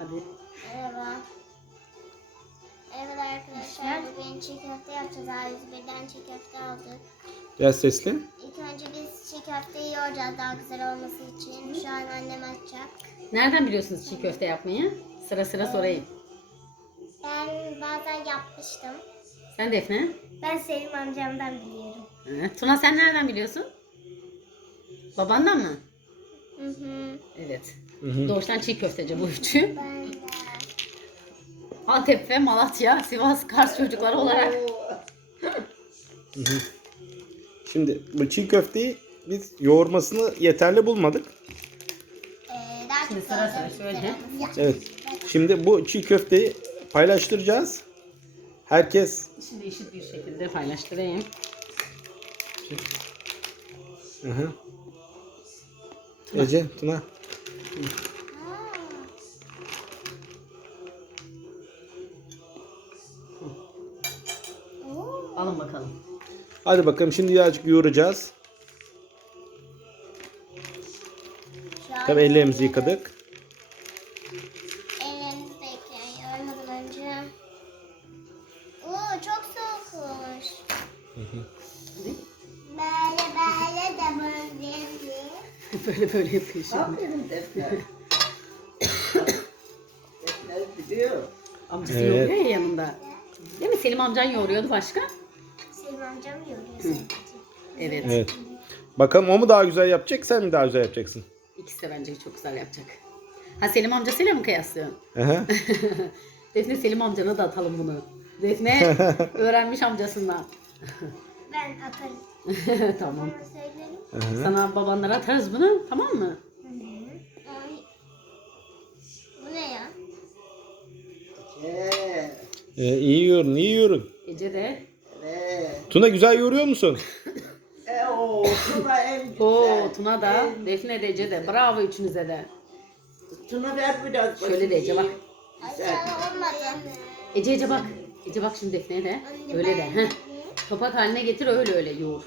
Hadi. Merhaba. Merhaba arkadaşlar. Bugün çiğ köfte yapacağız. A101'den çiğ köfte aldık. Biraz sesli. İlk önce biz çiğ köfteyi yoğuracağız daha güzel olması için. Şu an annem açacak. Nereden biliyorsunuz çiğ köfte yapmayı? Sıra sıra sorayım. Ben bazen yapmıştım. Sen Defne? Ben Selim amcamdan biliyorum. Hı. Tuna sen nereden biliyorsun? Babandan mı? Hı hı. Evet. Hı hı. Doğuştan çiğ köfteci bu üçü. Antep ve Malatya, Sivas, Kars çocukları olarak. Şimdi bu çiğ köfteyi biz yoğurmasını yeterli bulmadık. Ee, daha Şimdi çok sıra sıra olması. Evet. Şimdi bu çiğ köfteyi paylaştıracağız. Herkes Şimdi eşit bir şekilde paylaştırayım. Hı hı. Ece, Tuna. Alın bakalım. Hadi bakalım şimdi birazcık yoğuracağız. Tabii ellerimizi yıkadık. Böyle böyle yapıyor şimdi. Aferin Defne. Defne biliyor. Amcası Evet. yoğuruyor ya yanında. Değil mi? Selim amcan yoğuruyordu başka? Selim amcam yoruyor sadece. Evet. Evet. Bakalım o mu daha güzel yapacak, sen mi daha güzel yapacaksın? İkisi de bence çok güzel yapacak. Ha Selim amcasıyla mı kıyaslıyorsun? Hı hı. Defne Selim amcana da atalım bunu. Defne öğrenmiş amcasından. Ben atarım. tamam. Ona söylerim. Hı hı. Sana babanlara atarız bunu tamam mı? Bu ne ya? Ee, iyi yoğurun, iyi yoğurun. Ece de. evet. Tuna güzel yoğuruyor musun? E, o Tuna en güzel. Oo Tuna da, En- Defne de Ece de. Bravo üçünüze de. Tuna ver biraz Şöyle de Ece bak. Güzel. Ece Ece bak. Ece bak şimdi Defne'ye de. Öyle de. Heh. Topak haline getir öyle öyle yoğur.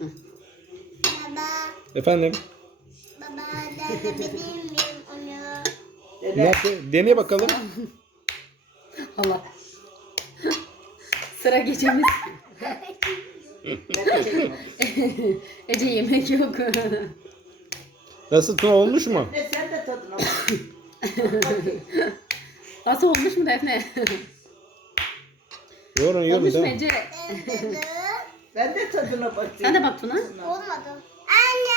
Baba, Efendim? baba denebilir miyim onu? Nerede? Dene bakalım. Allah. Sıra gecemiz. Ece yemek yok. Nasıl Tuna olmuş mu? Sen de tadına bak. Nasıl olmuş mu Defne? Yoğurun, yoğurun. olmuş mu Tamam. Ece? Denedim. Ben de tadına bakayım. Sen de bak Tuna. Olmadı. Anne.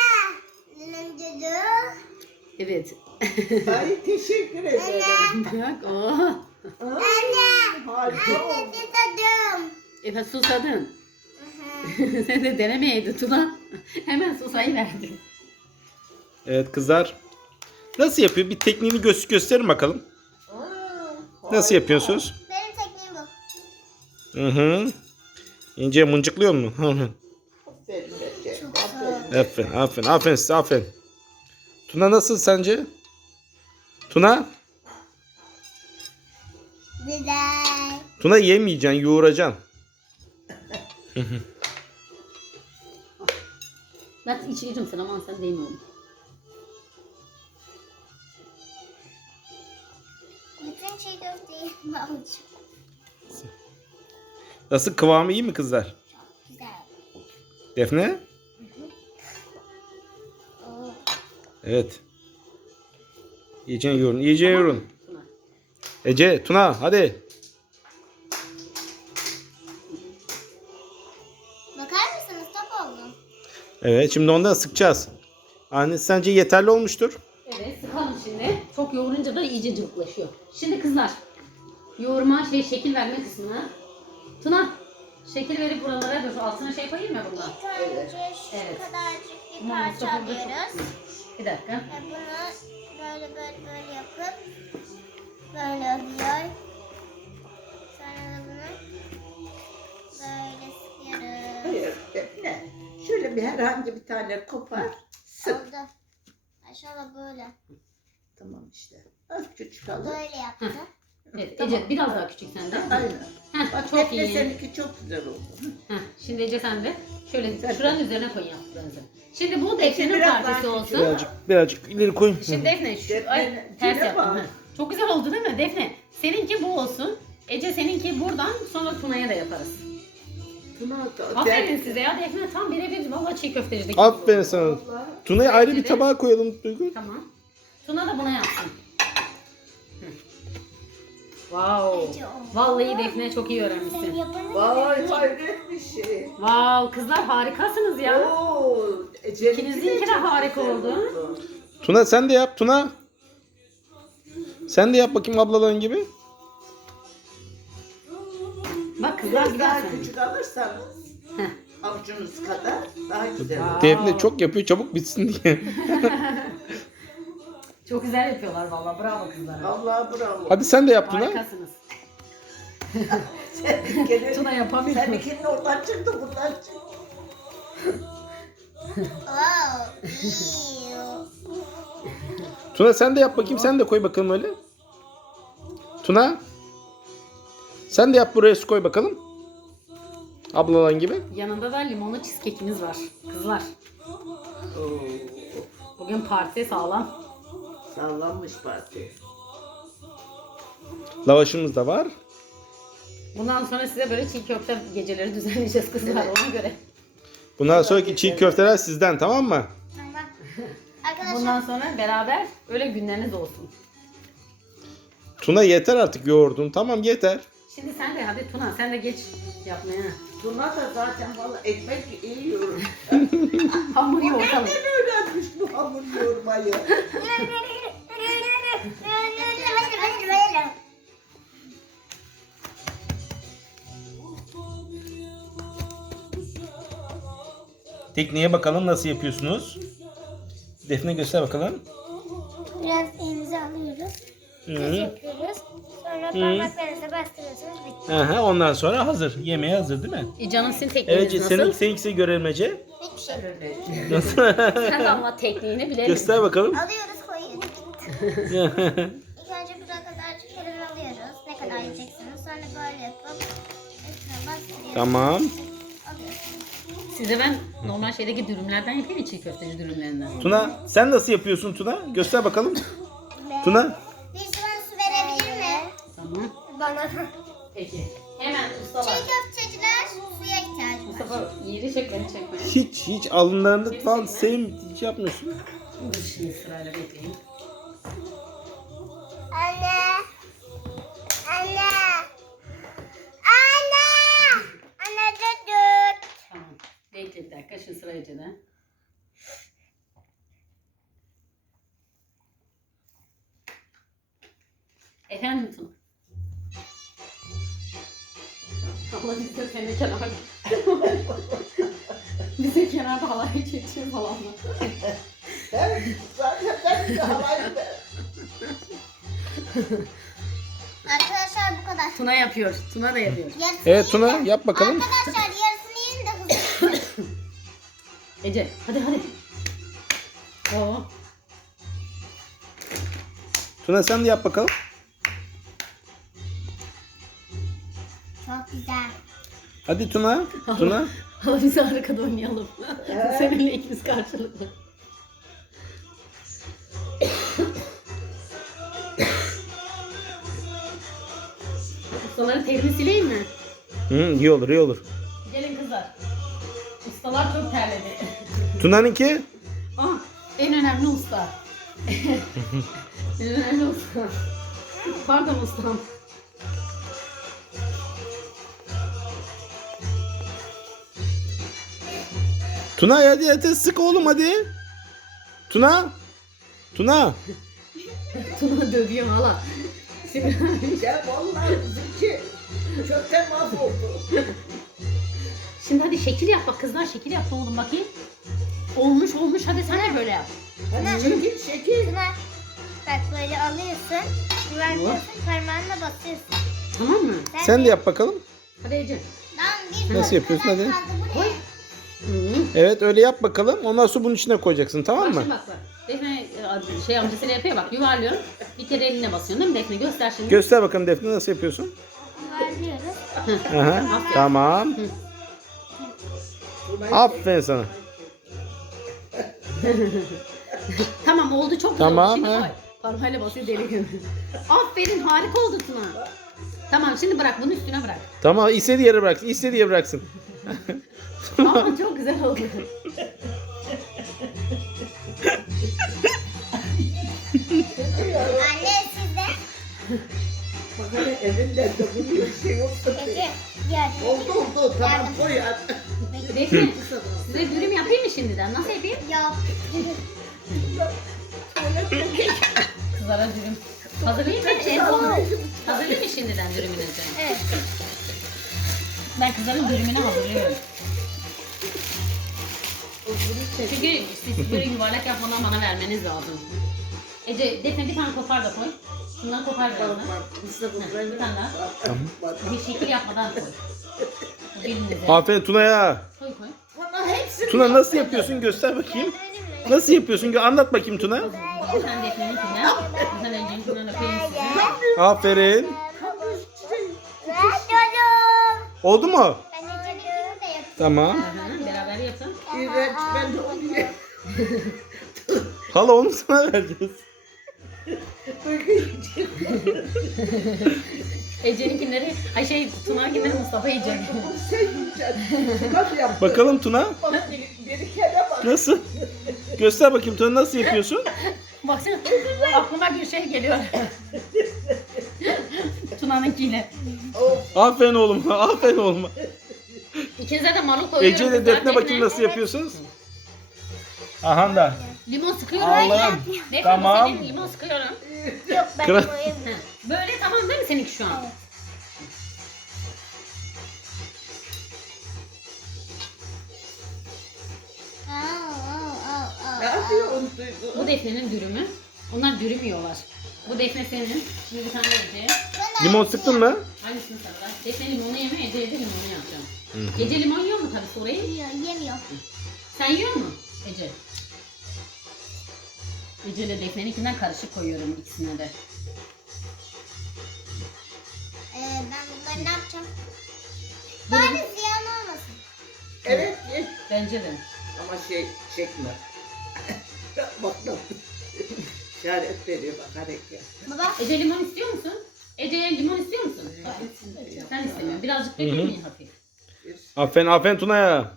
Evet. Ay teşekkür ederim. Bak o. Anne. Harika oldu. Denedim. Evet susadın. Sen de denemeyeydin Tuna. Hemen susayı verdin. Evet kızlar. Nasıl yapıyor? Bir tekniğini gö gösterin bakalım. Aa, Nasıl yapıyorsunuz? Hı hı. İnce mıncıklıyor mu? Hı hı. Aferin. Aferin. aferin, aferin, aferin size, aferin. Tuna nasıl sence? Tuna? Güzel. Tuna yemeyeceksin, yoğuracaksın. Ben içireceğim sen ama sen değmiyorum. Bütün çiğ köfteyi alacağım. Nasıl kıvamı iyi mi kızlar? Güzel. Defne? Evet. İyice yoğurun, iyice yoğurun. Tuna. Ece, Tuna hadi. Bakar mısınız top oldu. Evet, şimdi ondan sıkacağız. Anne sence yeterli olmuştur? Evet sıkalım şimdi. Çok yoğurunca da iyice cıvıklaşıyor. Şimdi kızlar yoğurma şey şekil verme kısmına. Tuna şekil verip buralara dur. Altına şey koyayım mı bundan? İlk önce şu Evet. kadarcık bir Ama parça Mustafa burada çok- alıyoruz. Bir dakika. Ve bunu böyle böyle böyle yapıp böyle oluyor. Sonra da bunu böyle sıkıyoruz. Hayır Defne. Şöyle bir herhangi bir tane kopar. Sık. Oldu. Aşağıda böyle. Tamam işte. Az küçük alır. Böyle yaptı. Evet Tamam. Ece biraz daha küçük sende. Aynen. Heh, Bak çok Defne iyi. seninki çok güzel oldu. Heh, şimdi Ece sen de şöyle Güzel. şuranın üzerine koyun yaptıklarınızı. Şimdi bu Ece Defne'nin biraz daha partisi küçük. olsun. Birazcık, birazcık ileri koyun. Şimdi Defne şu Defne, ay, ters yaptım. bak. ha. Çok güzel oldu değil mi Defne? Seninki bu olsun. Ece seninki buradan sonra Tuna'ya da yaparız. Tuna da. Aferin size ya Defne tam birebir valla çiğ köftecideki. Aferin sana. Vallahi. Tuna'ya ayrı bir de- tabağa koyalım Duygu. Tamam. Tuna da buna yapsın. Hı. Wow. Vallahi Defne çok iyi öğrenmişsin. Vay hayret bir şey. Wow kızlar harikasınız ya. Oo, Ece'ninki İkinizinki de çok harika güzel oldu. Tuna sen de yap Tuna. Sen de yap bakayım ablaların gibi. Bak kızlar Biraz daha gidersin. küçük alırsanız avucunuz kadar daha güzel olur. Defne çok yapıyor çabuk bitsin diye. Çok güzel yapıyorlar valla. Bravo kızlar. Allah bravo. Hadi sen de yap Tuna. Harikasınız. Sen Tuna yapamıyor. Seninkinin oradan çıktı buradan çıktı. Tuna sen de yap bakayım sen de koy bakalım öyle. Tuna. Sen de yap buraya su koy bakalım. Ablalan gibi. Yanında da limonlu cheesecake'imiz var. Kızlar. Bugün parti sağlam. Sallanmış parti. Lavaşımız da var. Bundan sonra size böyle çiğ köfte geceleri düzenleyeceğiz kızlar ona göre. Bundan sonraki çiğ köfteler sizden tamam mı? Tamam. Arkadaşlar Bundan sonra beraber öyle günleriniz olsun. Tuna yeter artık yoğurdun. Tamam yeter. Şimdi sen de hadi Tuna sen de geç yapmaya. Tuna da zaten valla ekmek iyi yiyor. Hamur yoğurtalım. Nereden öğrenmiş bu hamur yoğurmayı? Tekniğe bakalım nasıl yapıyorsunuz. Defne göster bakalım. Biraz elimize alıyoruz. Hı. yapıyoruz. Sonra parmaklarınızla bastırıyorsunuz. Bitti. Aha, ondan sonra hazır. Yemeğe hazır değil mi? E canım sizin tekniğiniz Evet nasıl? senin seninkisi görelim Ece. Hiçbir şey. Nasıl? Sen de ama tekniğini bilelim. göster bakalım. Alıyoruz koyuyoruz. İlk önce buna kadar helva alıyoruz. Ne kadar yiyeceksiniz. Sonra böyle yapıp üstüne bastırıyoruz. tamam. Size ben normal şeydeki dürümlerden yapayım çiğ köfteci dürümlerinden? Tuna sen nasıl yapıyorsun Tuna? Göster bakalım. Tuna. Bir su verebilir mi? Tamam. Bana. Peki. Hemen ustalar. Çiğ köfteciler suya ihtiyacı var. Mustafa yeri çek beni çekme. Hiç hiç alınlarını falan sevim hiç yapmıyorsun. Dur şimdi sırayla bekleyin. Bekle bir dakika şu sıra Ece'de. Efendim Tuna. Allah biz de seni kenarda. Bize kenarda halay geçiyor falan. Ben zaten ben de. Arkadaşlar bu kadar. Tuna yapıyor. Tuna da yapıyor. Yarısını Evet Tuna yap bakalım. Arkadaşlar Ece hadi hadi. Oo. Tuna sen de yap bakalım. Çok güzel. Hadi Tuna. Tuna. Hala biz arkada oynayalım. Seninle ikimiz karşılıklı. Ustaların terini sileyim mi? Hı, iyi olur iyi olur. Gelin kızlar. Ustalar çok terledi. Tuna'nınki? Ah, en önemli usta. en önemli usta. Pardon ustam. Tuna hadi hadi sık oğlum hadi. Tuna. Tuna. Tuna dövüyor hala. Şimdi Ya vallahi bizimki köfte mahvoldu. Şimdi hadi şekil yap bak kızlar şekil yap oğlum bakayım. Olmuş olmuş hadi sen de böyle yap. Hadi şekil şekil. Buna bak böyle alıyorsun. Yuvarlıyorsun. Parmağınla basıyorsun. Tamam mı? Sen de yap bakalım. Hadi Ece. Lan bir Nasıl yapıyorsun? Hadi. Hı. Evet öyle yap bakalım. Ondan sonra bunun içine koyacaksın tamam Bak mı? şimdi bak bak. Defne e, şey amcasıyla yapıyor bak yuvarlıyorum. Bir kere eline basıyorsun değil mi Defne? Göster şimdi. Göster bakalım Defne nasıl yapıyorsun? Yuvarlıyoruz. Aha, tamam. Aferin sana. tamam oldu çok güzel Tamam. Şimdi he. koy. Parmağıyla basıyor deli gibi. Aferin harika oldu Tuna. Tamam şimdi bırak bunu üstüne bırak. Tamam istediği yere bıraksın. istediği yere bıraksın. Aa çok güzel oldu. Anne sizde. Bak hele evinden de bir şey yoktu. Ece. Yardım. Oldu oldu tamam koy. Defne size dürüm yapayım mı şimdiden? Nasıl yapayım? Yap. Kızlara dürüm. Hazırlayayım mı? En son. Hazırlayayım mı şimdiden dürümünüzü? Evet. Ben kızların dürümünü hazırlıyorum. Çünkü siz böyle yuvarlak yapmadan bana vermeniz lazım. Ece, Defne bir tane kopar da koy. Şundan kopar da. Bir tane daha. Bir şekil yapmadan koy. Birinize. Aferin Tuna'ya. Tuna nasıl yapıyorsun göster bakayım. Nasıl yapıyorsun? Anlat bakayım Tuna. Aferin. Oldu mu? Tamam. Hala onu sana vereceğiz. Ece'ninkileri, ay şey Tuna'nınkileri Mustafa. Nasıl yaptın? Bakalım Tuna. Bana bir, bir kere bak. Nasıl? Göster bakayım Tuna nasıl yapıyorsun? Baksana aklıma bir şey geliyor. Tuna'nınkiyle. Of. Aferin oğlum. Aferin oğlum. İkinize de marul koyuyorum. Ece ile. Defne bakayım nasıl yapıyorsunuz? Aha da. Limon sıkıyorum. Allah'ım. Defne Tamam. senin limon sıkıyorum. Yok ben. Heh. Böyle seninki şu an? Duygu? Bu Defne'nin dürümü. Onlar dürüm yiyorlar. Bu Defne senin. Şimdi bir tane Ece. Limon sıktın mı? Aynısını sana. Defne limonu yemiyor, Ece'ye de limonu yapacağım. Ece limon yiyor mu tabii sorayı? Yemiyor, yemiyor. Sen yiyor mu Ece? Ece ile Defne'ninkinden karışık koyuyorum ikisine de. Ee, ben bunları ne yapacağım? Bari ziyan olmasın. Evet ye. Bence de. Ama şey çekme. bak bak. İşaret veriyor bak hareket. Baba. Ece limon istiyor musun? Ece'ye limon istiyor musun? Sen istemiyorsun. Birazcık dökeyim mi hafif? Aferin aferin Tuna'ya.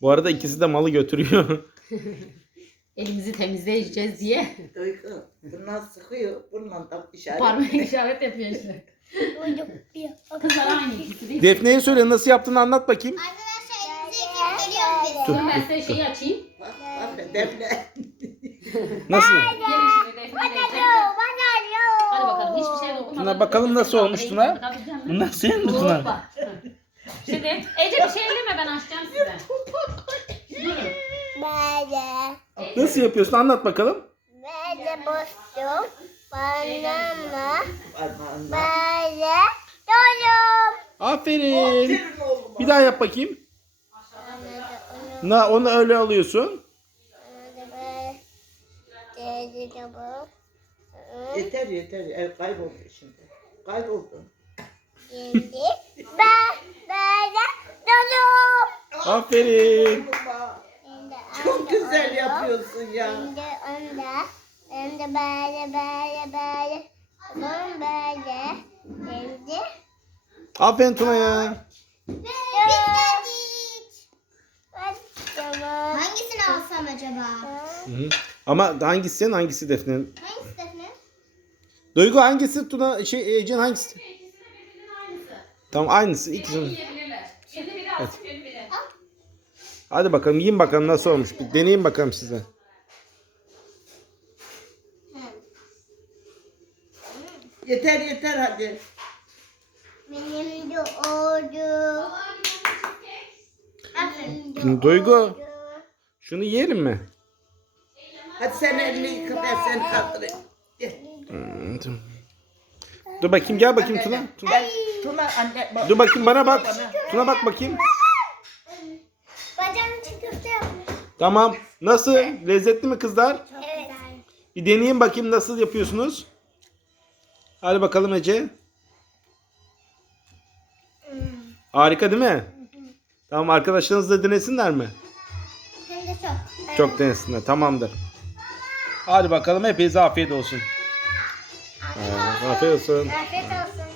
Bu arada ikisi de malı götürüyor. Elimizi temizleyeceğiz diye Duygu. Bundan sıkıyor. Bundan da işaret. parmak işaret yapıyor işte. Kızlar aynı ikisi değil. Defne'ye söyle nasıl yaptığını anlat bakayım. Arkadaşlar elimizi yıkayıp geliyoruz biz. Dur ben size şeyi açayım. Bak defne. Nasıl? Gelin şimdi Defne ile Ece. Hadi bakalım hiçbir şey dokunmadan. Tuna, bakalım nasıl olmuş Tuna? Bunlar senin mi Tuna? Hoppa. Şimdi Ece bir şey elleme ben açacağım size. Durun. Nasıl yapıyorsun anlat bakalım. Banana. Böyle. Dolum. Aferin. Bir daha yap bakayım. Na, onu öyle alıyorsun. Yeter yeter. El kayboldu şimdi. Kayboldu. Şimdi böyle dolum. Aferin. Çok güzel yapıyorsun ya. Şimdi onda. Şimdi böyle böyle böyle. Bunun böyle. Şimdi. Aferin Tuna'ya. Hangisini alsam acaba? Hı hı. Ama hangisi senin hangisi Defne'nin? Hangisi Defne? Duygu hangisi Tuna şey Ece'nin hangisi? Tamam aynısı ikisinin. Yiyebilirler. Şimdi biri açıp biri biri. Hadi bakalım yiyin bakalım nasıl olmuş. Bir deneyin bakalım size. Yeter yeter hadi. Benim de oldu. Aferin. Duygu şunu yiyelim mi? Hadi sen elini yıka ben seni kaldırayım. Gel. Hmm, dur. Dur bakayım gel bakayım Tuna. Tuna. Gel. Tuna anne bak. Dur bakayım bana bak. Tuna bak bakayım. Bacağım için köfte yapmış. Tamam. Nasıl? Lezzetli mi kızlar? Evet. Bir deneyin bakayım nasıl yapıyorsunuz. Hadi bakalım Ece. Harika değil mi? Tamam arkadaşlarınız da denesinler mi? Hem de çok. Çok denesinler. Tamamdır. Hadi bakalım hepinize afiyet olsun. Afiyet olsun. Afiyet olsun. Afiyet olsun.